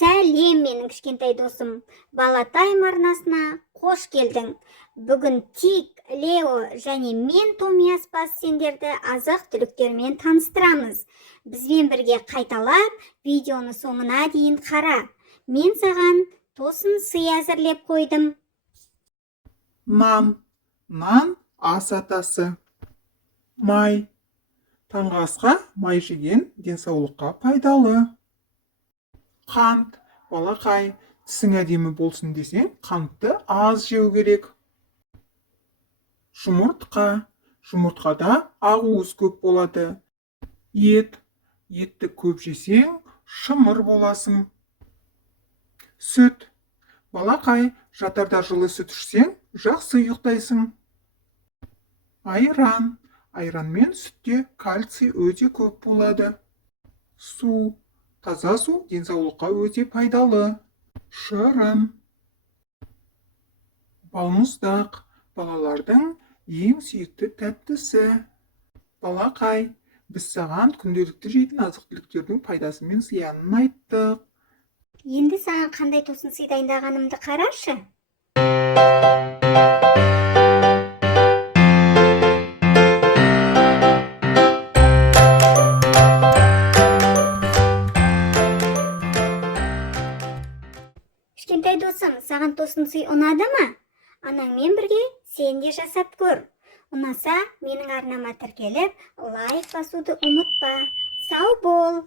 Сәлем, менің кішкентай досым. Балатайм арнасына қош келдің. Бүгін Тик, Лео және мен Томияспас сендерді азық-түліктермен таныстырамыз. Бізбен бірге қайталап, видеоны соңына дейін қара. Мен саған тосын сый әзірлеп қойдым. Нан ас атасы. Май. Таңғы асқа май жеген денсаулыққа пайдалы. Қант, балақай, тісің әдемі болсын десең, қантты аз жеу керек. Жұмыртқа, жұмыртқада ақуыз көп болады. Етті көп жесең, шымыр боласың. Сүт, балақай, жатарда жылы сүт ішсең, жақсы ұйықтайсың. Айран мен сүтте кальций өте көп болады. Су, таза су денсаулыққа өте пайдалы. Шырын, балмұздақ, балалардың ең сүйікті тәттісі. Балақай, біз саған күнделікті жейтін азық-түліктердің пайдасы мен зиянын айттық. Енді саған қандай тосын сый дайындағанымды қарашы. Кішкентай досым, саған тосын сый ұнады ма? Анаңмен бірге сен де жасап көр. Ұнаса, менің арнама тіркеліп, лайк басуды ұмытпа. Сау бол!